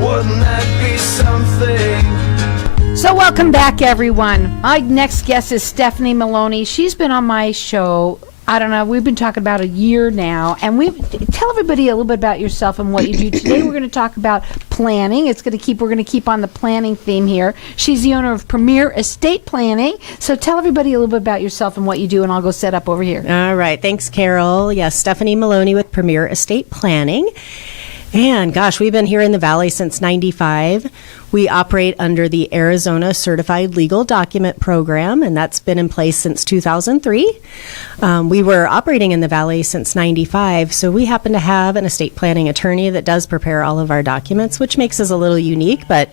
Wouldn't that be something? So welcome back, everyone. My next guest is Stephanie Maloney. She's been on my show, I don't know, we've been talking about a year now. And tell everybody a little bit about yourself and what you do. Today we're going to talk about planning. We're going to keep on the planning theme here. She's the owner of Premier Estate Planning. So tell everybody a little bit about yourself and what you do, and I'll go set up over here. All right. Thanks, Carol. Yes, Stephanie Maloney with Premier Estate Planning. And gosh, we've been here in the Valley since '95. We operate under the Arizona Certified Legal Document Program, and that's been in place since 2003. We were operating in the Valley since '95, so we happen to have an estate planning attorney that does prepare all of our documents, which makes us a little unique. But,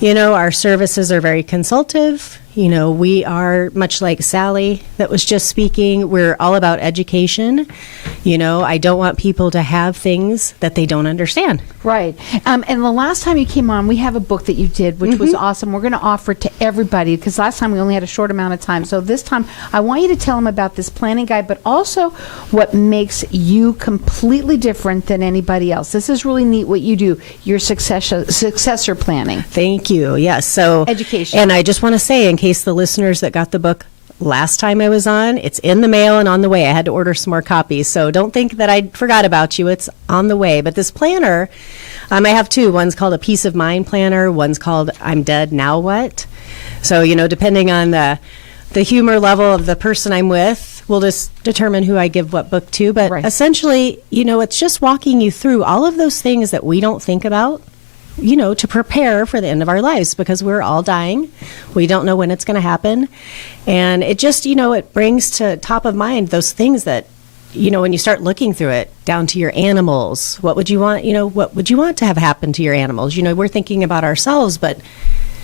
you know, our services are very consultative. You know, we are much like Sally that was just speaking. We're all about education. You know, I don't want people to have things that they don't understand. Right. And the last time you came on, we have a book that you did, which was awesome. We're going to offer it to everybody because last time we only had a short amount of time. So this time, I want you to tell them about this planning guide, but also what makes you completely different than anybody else. This is really neat what you do, your successor planning. Thank you. Yes. So education. And I just want to say, in case the listeners that got the book last time I was on, it's in the mail and on the way. I had to order some more copies. So don't think that I forgot about you. It's on the way. But this planner, I have two. One's called a Peace of Mind Planner. One's called I'm Dead, Now What? So, you know, depending on the humor level of the person I'm with, we'll just determine who I give what book to. But essentially, you know, it's just walking you through all of those things that we don't think about, you know, to prepare for the end of our lives, because we're all dying. We don't know when it's going to happen. And it just, you know, it brings to top of mind those things that, you know, when you start looking through it, down to your animals. What would you want, you know, what would you want to have happen to your animals? You know, we're thinking about ourselves, but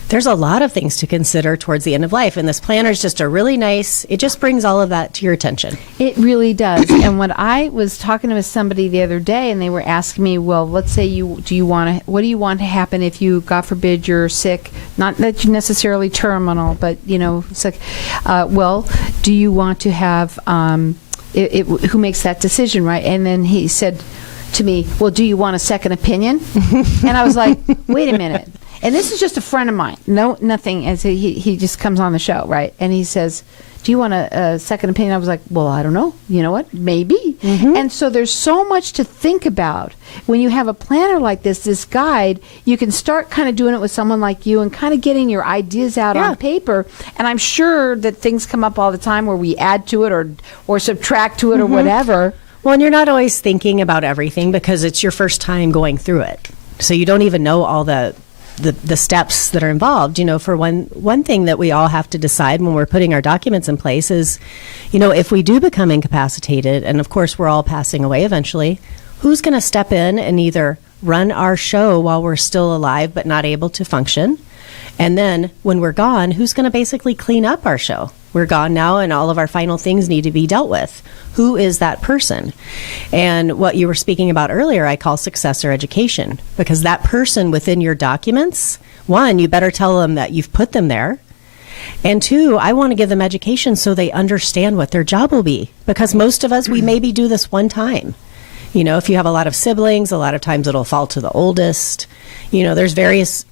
there's a lot of things to consider towards the end of life. And this planner is just a really nice, it just brings all of that to your attention. It really does. And when I was talking to somebody the other day and they were asking me, well, let's say what do you want to happen if you, God forbid, you're sick, not that you're necessarily terminal, but, you know, sick. Well, do you want to have, who makes that decision, right? And then he said to me, well, do you want a second opinion? And I was like, wait a minute. And this is just a friend of mine. No, nothing. As he just comes on the show, right? And he says, do you want a second opinion? I was like, well, I don't know. You know what? Maybe. And so there's so much to think about. When you have a planner like this guide, you can start kind of doing it with someone like you and kind of getting your ideas out on paper. And I'm sure that things come up all the time where we add to it or subtract to it or whatever. Well, and you're not always thinking about everything because it's your first time going through it. So you don't even know all the steps that are involved. You know, for one thing that we all have to decide when we're putting our documents in place is, you know, if we do become incapacitated, and of course we're all passing away eventually, who's going to step in and either run our show while we're still alive but not able to function? And then when we're gone, who's going to basically clean up our show? We're gone now and all of our final things need to be dealt with. Who is that person? And what you were speaking about earlier, I call successor education, because that person within your documents, one, you better tell them that you've put them there. And two, I want to give them education so they understand what their job will be, because most of us, we maybe do this one time. You know, if you have a lot of siblings, a lot of times it'll fall to the oldest. You know, there's various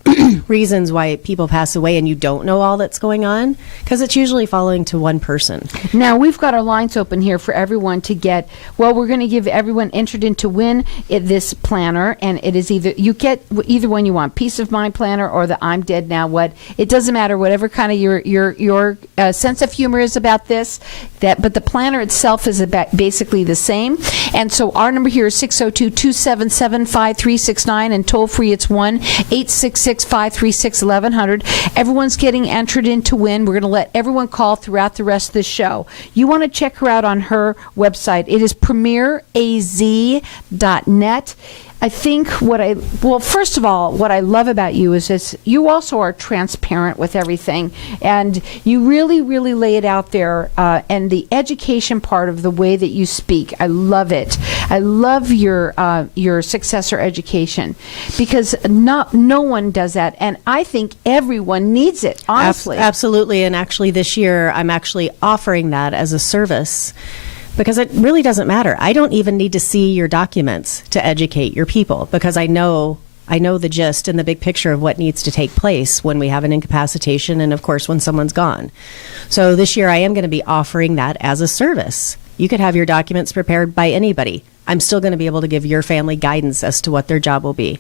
reasons why people pass away and you don't know all that's going on, because it's usually following to one person. Now, we've got our lines open here for everyone to get, well, we're going to give everyone entered in to win this planner, and it is you get either one you want, Peace of Mind Planner or the I'm Dead Now What. It doesn't matter, whatever kind of your sense of humor is about this, but the planner itself is about basically the same. And so our number here is 602-277-5369, and toll free it's 1-866-536-1100. Everyone's getting entered in to win. We're going to let everyone call throughout the rest of the show. You want to check her out on her website. It is premieraz.net. I think first of all, what I love about you is you also are transparent with everything, and you really, really lay it out there, and the education part of the way that you speak, I love it. I love your successor education, because no one does that, and I think everyone needs it, honestly. Absolutely, and actually this year I'm actually offering that as a service, because it really doesn't matter. I don't even need to see your documents to educate your people, because I know I know the gist and the big picture of what needs to take place when we have an incapacitation and, of course, when someone's gone. So this year I am going to be offering that as a service. You could have your documents prepared by anybody. I'm still going to be able to give your family guidance as to what their job will be.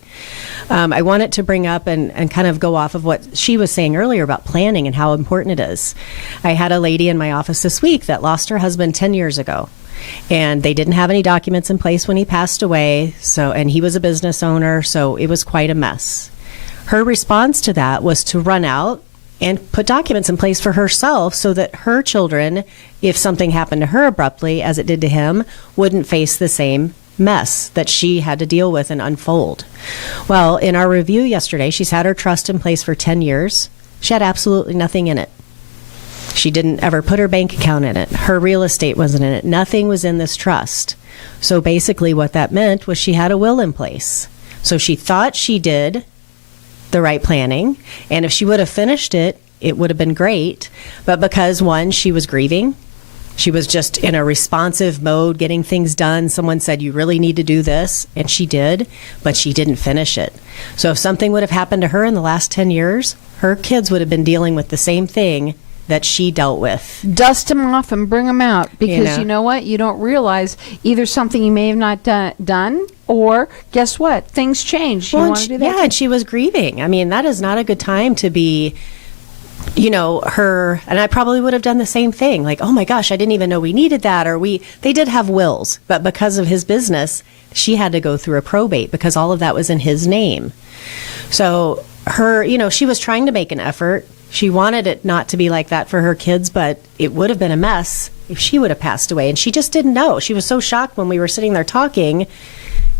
I wanted to bring up and kind of go off of what she was saying earlier about planning and how important it is. I had a lady in my office this week that lost her husband 10 years ago. And they didn't have any documents in place when he passed away. And he was a business owner, so it was quite a mess. Her response to that was to run out and put documents in place for herself so that her children, if something happened to her abruptly, as it did to him, wouldn't face the same mess that she had to deal with and unfold. Well, in our review yesterday, she's had her trust in place for 10 years. She had absolutely nothing in it. She didn't ever put her bank account in it. Her real estate wasn't in it. Nothing was in this trust. So basically what that meant was she had a will in place. So she thought she did the right planning, and if she would have finished it, it would have been great. But because, one, she was grieving, she was just in a responsive mode, getting things done. Someone said, you really need to do this, and she did, but she didn't finish it. So if something would have happened to her in the last 10 years, her kids would have been dealing with the same thing that she dealt with. Dust them off and bring them out, because you know what? You don't realize either something you may have not done, or guess what? Things change. You want to do that? Yeah, and she was grieving. I mean, that is not a good time to be, her, and I probably would have done the same thing. Like, oh my gosh, I didn't even know we needed that. Or they did have wills, but because of his business, she had to go through a probate because all of that was in his name. So her, she was trying to make an effort. She wanted it not to be like that for her kids, but it would have been a mess if she would have passed away. And she just didn't know. She was so shocked when we were sitting there talking.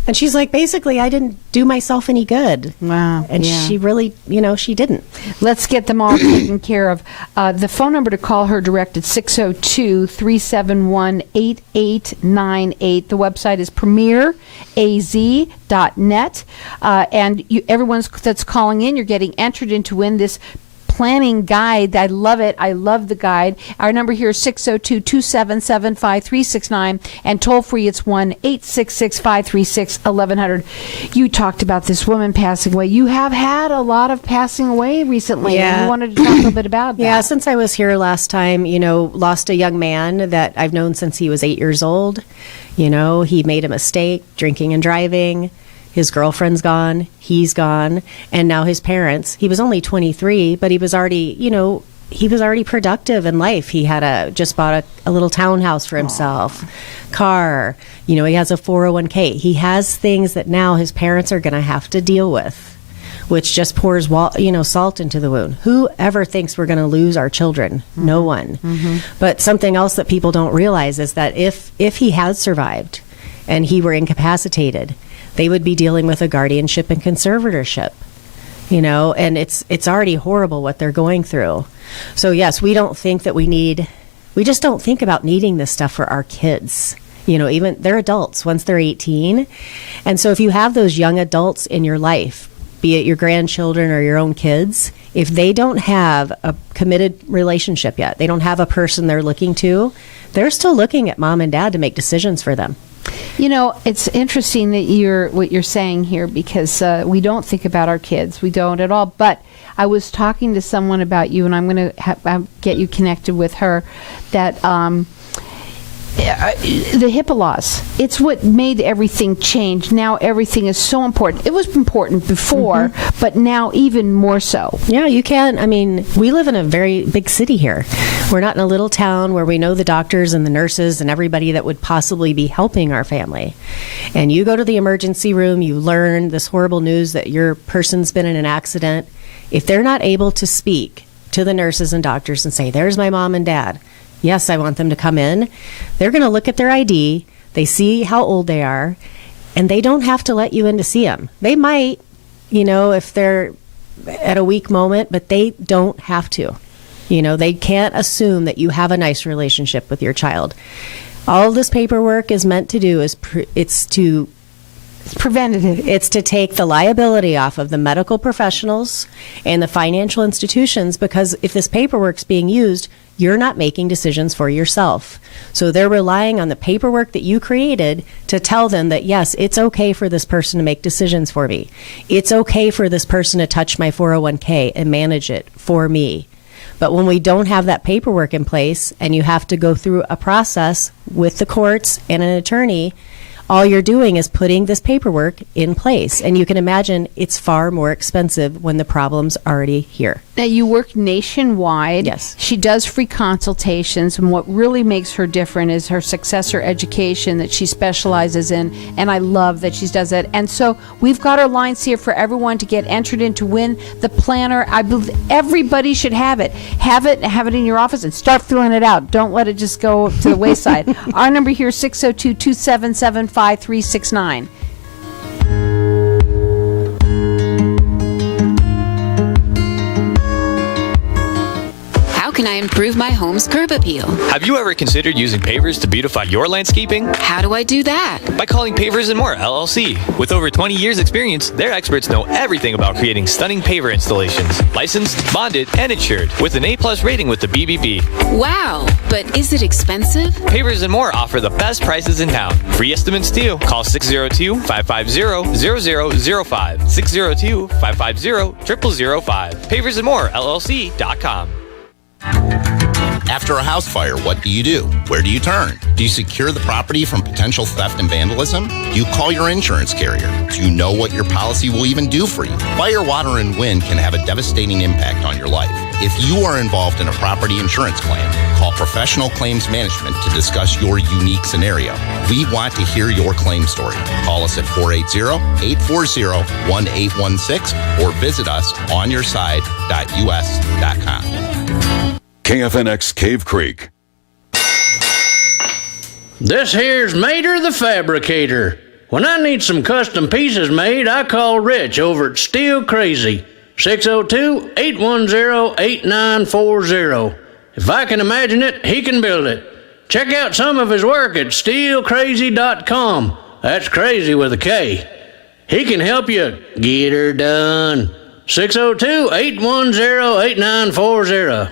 And she's like, basically, I didn't do myself any good. Wow. And she really, she didn't. Let's get them all taken care of. The phone number to call her direct is 602-371-8898. The website is premieraz.net. And everyone that's calling in, you're getting entered in to win this planning guide. I love it. I love the guide. Our number here is 602-277-5369, and toll free it's 1-866-536-1100. You talked about this woman passing away. You have had a lot of passing away recently. Yeah. And you wanted to talk a little bit about that. Yeah, since I was here last time, lost a young man that I've known since he was 8 years old. He made a mistake, drinking and driving. His girlfriend's gone, he's gone, and now his parents. He was only 23, but he was already, he was already productive in life. He had just bought a little townhouse for himself, car. He has a 401k. He has things that now his parents are going to have to deal with, which just pours, salt into the wound. Who ever thinks we're going to lose our children? Mm-hmm. No one. Mm-hmm. But something else that people don't realize is that if he had survived and he were incapacitated, they would be dealing with a guardianship and conservatorship, and it's already horrible what they're going through. So yes, we don't think that we just don't think about needing this stuff for our kids. Even they're adults once they're 18. And so if you have those young adults in your life, be it your grandchildren or your own kids, if they don't have a committed relationship yet, they don't have a person they're looking to, they're still looking at mom and dad to make decisions for them. It's interesting that what you're saying here, because we don't think about our kids. We don't at all. But I was talking to someone about you, and I'm going to get you connected with her, that the HIPAA laws, it's what made everything change. Now everything is so important. It was important before, but now even more so. Yeah, you can. We live in a very big city here. We're not in a little town where we know the doctors and the nurses and everybody that would possibly be helping our family. And you go to the emergency room, you learn this horrible news that your person's been in an accident. If they're not able to speak to the nurses and doctors and say, there's my mom and dad, yes, I want them to come in, they're going to look at their ID, they see how old they are, and they don't have to let you in to see them. They might, if they're at a weak moment, but they don't have to. They can't assume that you have a nice relationship with your child. All this paperwork is meant to do is it's preventative. It's to take the liability off of the medical professionals and the financial institutions, because if this paperwork's being used, you're not making decisions for yourself. So they're relying on the paperwork that you created to tell them that, yes, it's okay for this person to make decisions for me. It's okay for this person to touch my 401k and manage it for me. But when we don't have that paperwork in place and you have to go through a process with the courts and an attorney, all you're doing is putting this paperwork in place. And you can imagine it's far more expensive when the problem's already here. Now, you work nationwide. Yes. She does free consultations, and what really makes her different is her successor education that she specializes in, and I love that she does that. And so we've got our lines here for everyone to get entered in to win the planner. I believe everybody should have it. Have it in your office, and start filling it out. Don't let it just go to the wayside. Our number here is 602-277-5369. How can I improve my home's curb appeal? Have you ever considered using pavers to beautify your landscaping? How do I do that? By calling Pavers and More LLC. With over 20 years experience, their experts know everything about creating stunning paver installations. Licensed, bonded, and insured with an A+ rating with the BBB. Wow, but is it expensive? Pavers and More offer the best prices in town. Free estimates too. Call 602-550-0005. 602-550-0005. Pavers and More LLC.com. After a house fire, what do you do? Where do you turn? Do you secure the property from potential theft and vandalism? Do you call your insurance carrier? Do you know what your policy will even do for you? Fire, water, and wind can have a devastating impact on your life. If you are involved in a property insurance claim, call Professional Claims Management to discuss your unique scenario. We want to hear your claim story. Call us at 480-840-1816 or visit us on yourside.us.com. KFNX Cave Creek. This here's Mater the Fabricator. When I need some custom pieces made, I call Rich over at Steel Crazy, 602-810-8940. If I can imagine it, he can build it. Check out some of his work at steelcrazy.com. That's crazy with a K. He can help you get her done. 602-810-8940.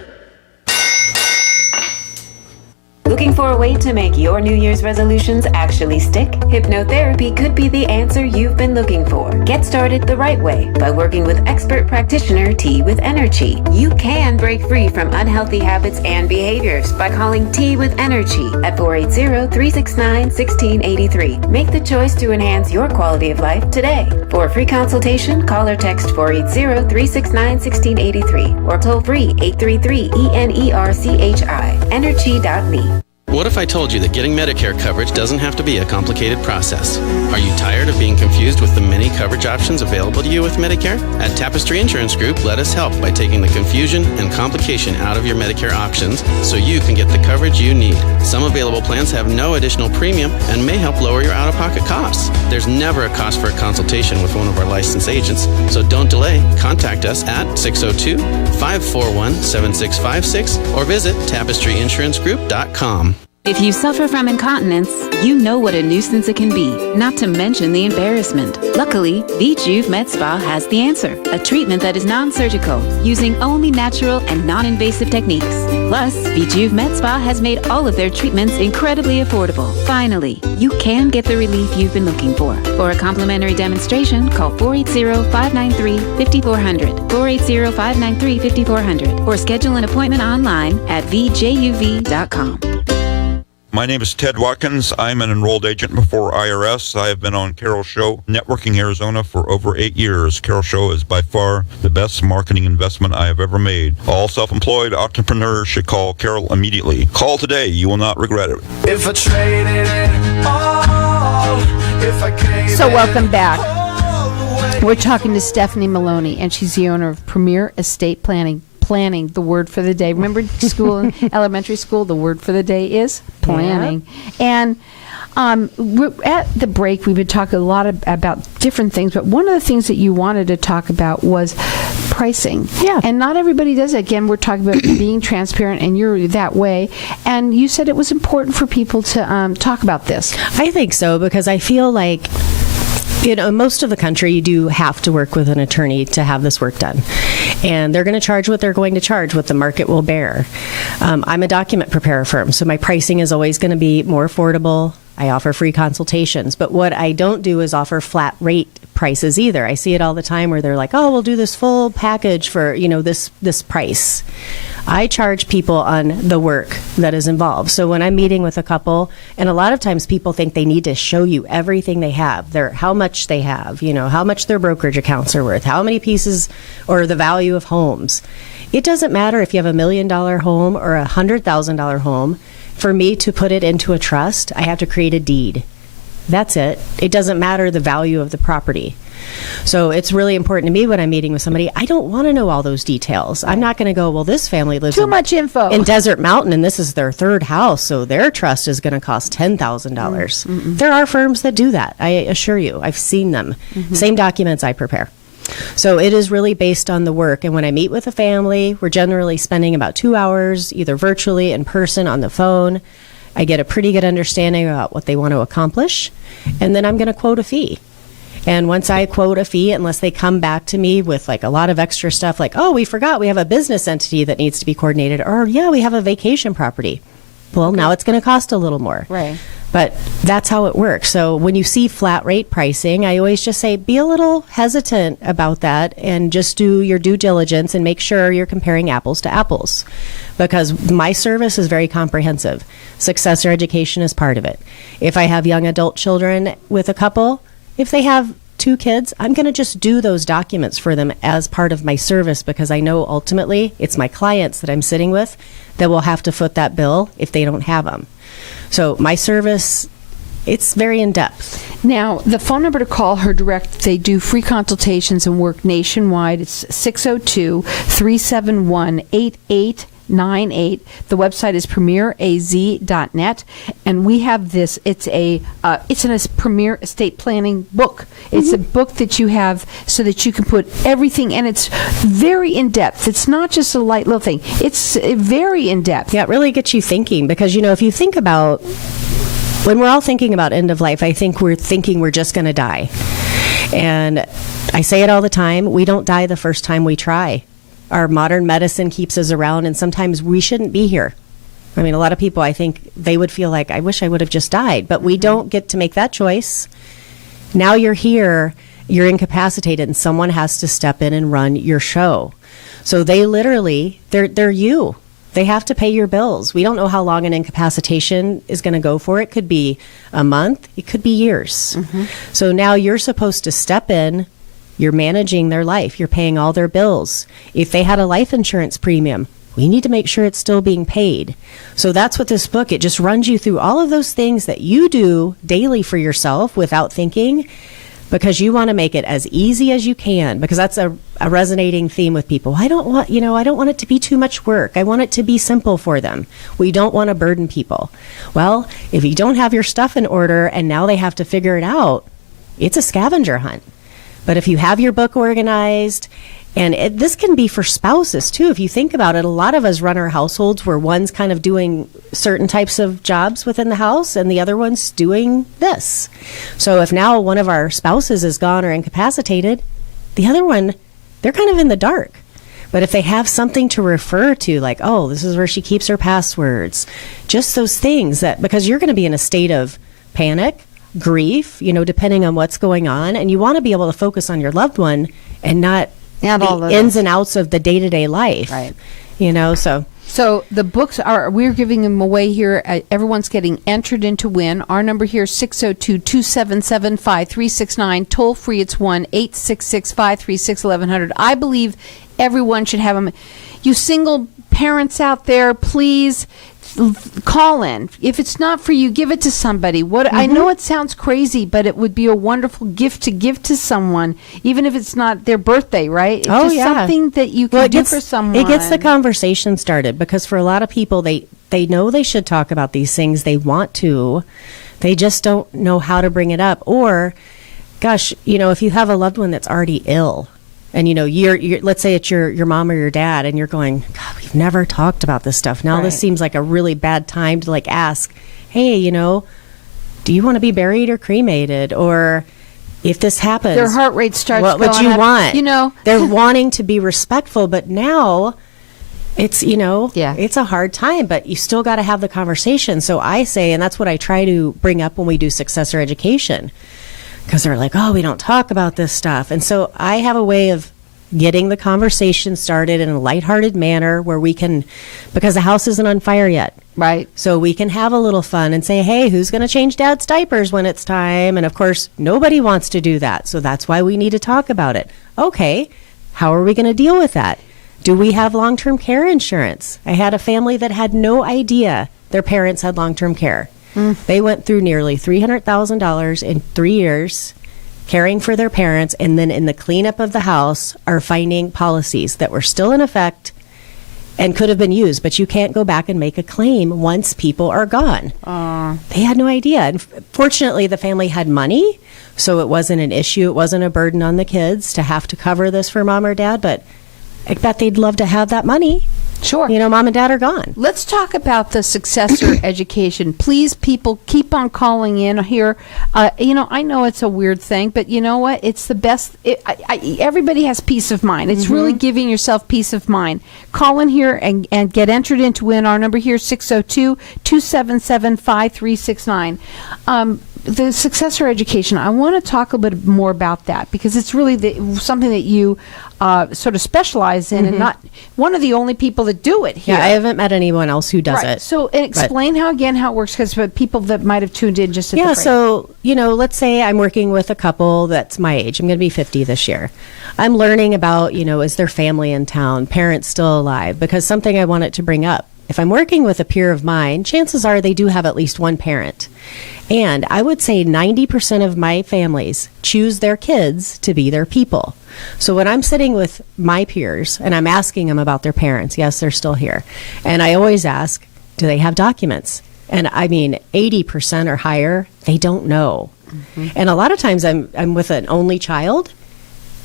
Looking for a way to make your New Year's resolutions actually stick? Hypnotherapy could be the answer you've been looking for. Get started the right way by working with expert practitioner Tea with Energy. You can break free from unhealthy habits and behaviors by calling Tea with Energy at 480-369-1683. Make the choice to enhance your quality of life today. For a free consultation, call or text 480-369-1683 or toll free 833-ENERCHI. Energy.me. What if I told you that getting Medicare coverage doesn't have to be a complicated process? Are you tired of being confused with the many coverage options available to you with Medicare? At Tapestry Insurance Group, let us help by taking the confusion and complication out of your Medicare options so you can get the coverage you need. Some available plans have no additional premium and may help lower your out-of-pocket costs. There's never a cost for a consultation with one of our licensed agents, so don't delay. Contact us at 602-541-7656 or visit tapestryinsurancegroup.com. If you suffer from incontinence, you know what a nuisance it can be, not to mention the embarrassment. Luckily, V-Juve Med Spa has the answer, a treatment that is non-surgical, using only natural and non-invasive techniques. Plus, V-Juve Med Spa has made all of their treatments incredibly affordable. Finally, you can get the relief you've been looking for. For a complimentary demonstration, call 480-593-5400, 480-593-5400, or schedule an appointment online at vjuv.com. My name is Ted Watkins. I'm an enrolled agent before IRS. I have been on Carol's Show, Networking Arizona, for over 8 years. Carol's Show is by far the best marketing investment I have ever made. All self-employed entrepreneurs should call Carol immediately. Call today. You will not regret it. If I traded it all, if I gave So welcome it back. all away. We're talking to Stephanie Maloney, and she's the owner of Premier Estate Planning. Planning, the word for the day. Remember school, elementary school, the word for the day is planning. Yeah. And we're at the break, we've been talking a lot about different things, but one of the things that you wanted to talk about was pricing. Yeah. And not everybody does it. Again, we're talking about being transparent, and you're that way. And you said it was important for people to talk about this. I think so, because I feel like Most of the country, you do have to work with an attorney to have this work done. And they're going to charge what they're going to charge, what the market will bear. I'm a document preparer firm, so my pricing is always going to be more affordable. I offer free consultations. But what I don't do is offer flat rate prices either. I see it all the time where they're like, oh, we'll do this full package for, this price. I charge people on the work that is involved. So when I'm meeting with a couple, and a lot of times people think they need to show you everything they have, how much they have, how much their brokerage accounts are worth, how many pieces or the value of homes. It doesn't matter if you have $1 million home or a $100,000 home. For me to put it into a trust, I have to create a deed. That's it. It doesn't matter the value of the property. So it's really important to me when I'm meeting with somebody. I don't want to know all those details. I'm not going to go, well, this family lives Too much info in Desert Mountain, and this is their third house, so their trust is going to cost $10,000. There are firms that do that. I assure you. I've seen them. Same documents I prepare. So it is really based on the work. And when I meet with a family, we're generally spending about 2 hours, either virtually, in person, on the phone. I get a pretty good understanding about what they want to accomplish, and then I'm going to quote a fee. And once I quote a fee, unless they come back to me with like a lot of extra stuff, like, oh, we forgot we have a business entity that needs to be coordinated, or yeah, we have a vacation property. Well, now it's going to cost a little more. Right. But that's how it works. So when you see flat rate pricing, I always just say, be a little hesitant about that and just do your due diligence and make sure you're comparing apples to apples. Because my service is very comprehensive. Successor education is part of it. If I have young adult children with a couple, if they have 2 kids, I'm going to just do those documents for them as part of my service, because I know ultimately it's my clients that I'm sitting with that will have to foot that bill if they don't have them. So my service, it's very in-depth. Now, the phone number to call her direct, they do free consultations and work nationwide. It's 602-371-8898. The website is premieraz.net, and we have this. It's a Premier Estate Planning book. It's a book that you have so that you can put everything, and it's very in depth. It's not just a light little thing. It's very in depth. Yeah, it really gets you thinking, because if you think about when we're all thinking about end of life, I think we're thinking we're just going to die, and I say it all the time. We don't die the first time we try. Our modern medicine keeps us around, and sometimes we shouldn't be here. I mean, a lot of people, I think they would feel like, I wish I would have just died, but we don't get to make that choice. Now you're here, you're incapacitated, and someone has to step in and run your show. So they literally, they're you. They have to pay your bills. We don't know how long an incapacitation is going to go for. It could be a month, it could be years. So now you're supposed to step in. You're managing their life. You're paying all their bills. If they had a life insurance premium, we need to make sure it's still being paid. So that's what this book, it just runs you through all of those things that you do daily for yourself without thinking, because you want to make it as easy as you can, because that's a resonating theme with people. I don't want it to be too much work. I want it to be simple for them. We don't want to burden people. Well, if you don't have your stuff in order and now they have to figure it out, it's a scavenger hunt. But if you have your book organized, and this can be for spouses too. If you think about it, a lot of us run our households where one's kind of doing certain types of jobs within the house and the other one's doing this. So if now one of our spouses is gone or incapacitated, the other one, they're kind of in the dark. But if they have something to refer to, like, oh, this is where she keeps her passwords, just those things that, because you're going to be in a state of panic, grief, depending on what's going on, and you want to be able to focus on your loved one and not all the ins and outs of the day-to-day life. Right. So the books we're giving them away here. Everyone's getting entered into win. Our number here is 602-277-5369. Toll free, it's 1-866-536-1100. I believe everyone should have them. You single parents out there, please call in. If it's not for you, give it to somebody. I know it sounds crazy, but it would be a wonderful gift to give to someone, even if it's not their birthday, right? It's just something that you can do for someone. It gets the conversation started, because for a lot of people, they know they should talk about these things. They want to. They just don't know how to bring it up. Or, gosh, if you have a loved one that's already ill, and you're let's say it's your mom or your dad, and you're going, God, we've never talked about this stuff. Now this seems like a really bad time to ask, hey, do you want to be buried or cremated? Or if this happens, Their heart rate starts what going would you up. want? You know, they're wanting to be respectful, but now it's, it's a hard time, but you still got to have the conversation. So I say, and that's what I try to bring up when we do successor education, because they're like, oh, we don't talk about this stuff. And so I have a way of getting the conversation started in a lighthearted manner where we can, because the house isn't on fire yet. Right. So we can have a little fun and say, hey, who's going to change dad's diapers when it's time? And of course, nobody wants to do that. So that's why we need to talk about it. Okay, how are we going to deal with that? Do we have long-term care insurance? I had a family that had no idea their parents had long-term care. They went through nearly $300,000 in 3 years caring for their parents, and then in the cleanup of the house are finding policies that were still in effect and could have been used, but you can't go back and make a claim once people are gone. They had no idea. And fortunately, the family had money, so it wasn't an issue. It wasn't a burden on the kids to have to cover this for mom or dad, but I bet they'd love to have that money. Sure. Mom and dad are gone. Let's talk about the successor education. Please, people, keep on calling in here. I know it's a weird thing, but you know what? It's the best. Everybody has peace of mind. It's really giving yourself peace of mind. Call in here and get entered in to win. Our number here is 602-277-5369. The successor education, I want to talk a bit more about that because it's really something that you sort of specialize in and not one of the only people that do it here. Yeah, I haven't met anyone else who does Right. it. So explain how it works, because for people that might have tuned in just at the break. So, let's say I'm working with a couple that's my age. I'm going to be 50 this year. I'm learning about, is their family in town, parents still alive, because something I wanted to bring up. If I'm working with a peer of mine, chances are they do have at least one parent. And I would say 90% of my families choose their kids to be their people. So when I'm sitting with my peers and I'm asking them about their parents, yes, they're still here. And I always ask, do they have documents? And 80% or higher, they don't know. And a lot of times I'm with an only child.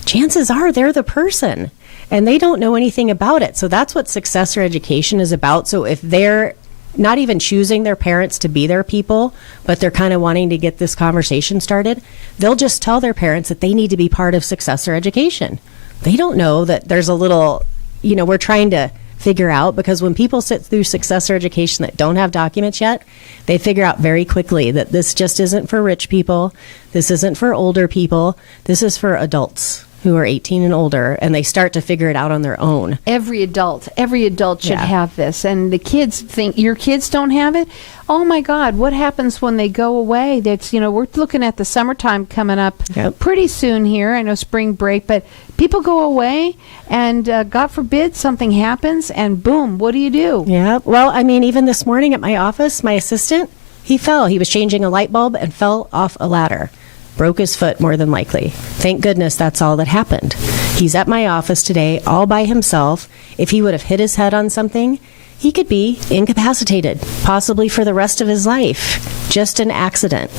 Chances are they're the person and they don't know anything about it. So that's what successor education is about. So if they're not even choosing their parents to be their people, but they're kind of wanting to get this conversation started, they'll just tell their parents that they need to be part of successor education. They don't know that there's a little, we're trying to figure out, because when people sit through successor education that don't have documents yet, they figure out very quickly that this just isn't for rich people. This isn't for older people. This is for adults who are 18 and older, and they start to figure it out on their own. Every adult should have this. And the kids think, your kids don't have it? Oh my God, what happens when they go away? That's, we're looking at the summertime coming up pretty soon here. I know spring break, but people go away and God forbid something happens and boom, what do you do? Yeah. Well, even this morning at my office, my assistant, he fell. He was changing a light bulb and fell off a ladder. Broke his foot, more than likely. Thank goodness that's all that happened. He's at my office today all by himself. If he would have hit his head on something, he could be incapacitated, possibly for the rest of his life. Just an accident.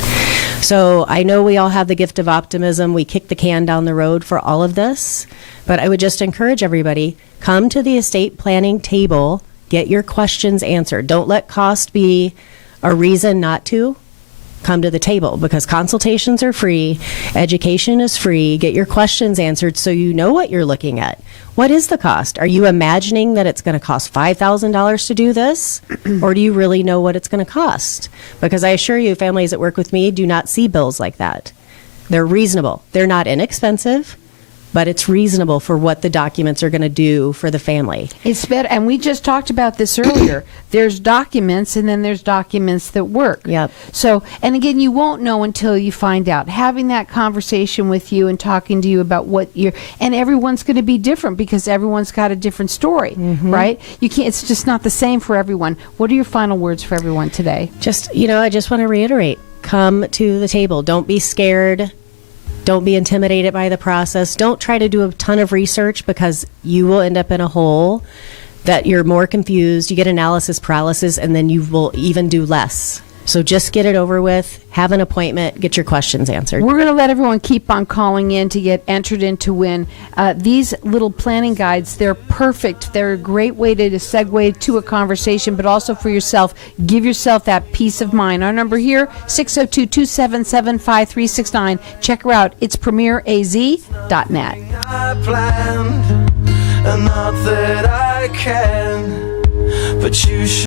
So I know we all have the gift of optimism. We kick the can down the road for all of this. But I would just encourage everybody, come to the estate planning table, get your questions answered. Don't let cost be a reason not to. Come to the table, because consultations are free, education is free. Get your questions answered so you know what you're looking at. What is the cost? Are you imagining that it's going to cost $5,000 to do this? Or do you really know what it's going to cost? Because I assure you, families that work with me do not see bills like that. They're reasonable. They're not inexpensive, but it's reasonable for what the documents are going to do for the family. It's better, and we just talked about this earlier. There's documents, and then there's documents that work. Yep. So, and again, you won't know until you find out. Having that conversation with you and talking to you about what you're, and everyone's going to be different because everyone's got a different story, right? You can't. It's just not the same for everyone. What are your final words for everyone today? Just, I just want to reiterate: come to the table. Don't be scared. Don't be intimidated by the process. Don't try to do a ton of research, because you will end up in a hole that you're more confused. You get analysis paralysis, and then you will even do less So just get it over with, have an appointment, get your questions answered. We're going to let everyone keep on calling in to get entered in to win. These little planning guides, they're perfect. They're a great way to segue to a conversation, but also for yourself. Give yourself that peace of mind. Our number here, 602-277-5369. Check her out. It's premieraz.net. I planned, and not that I can, but you should.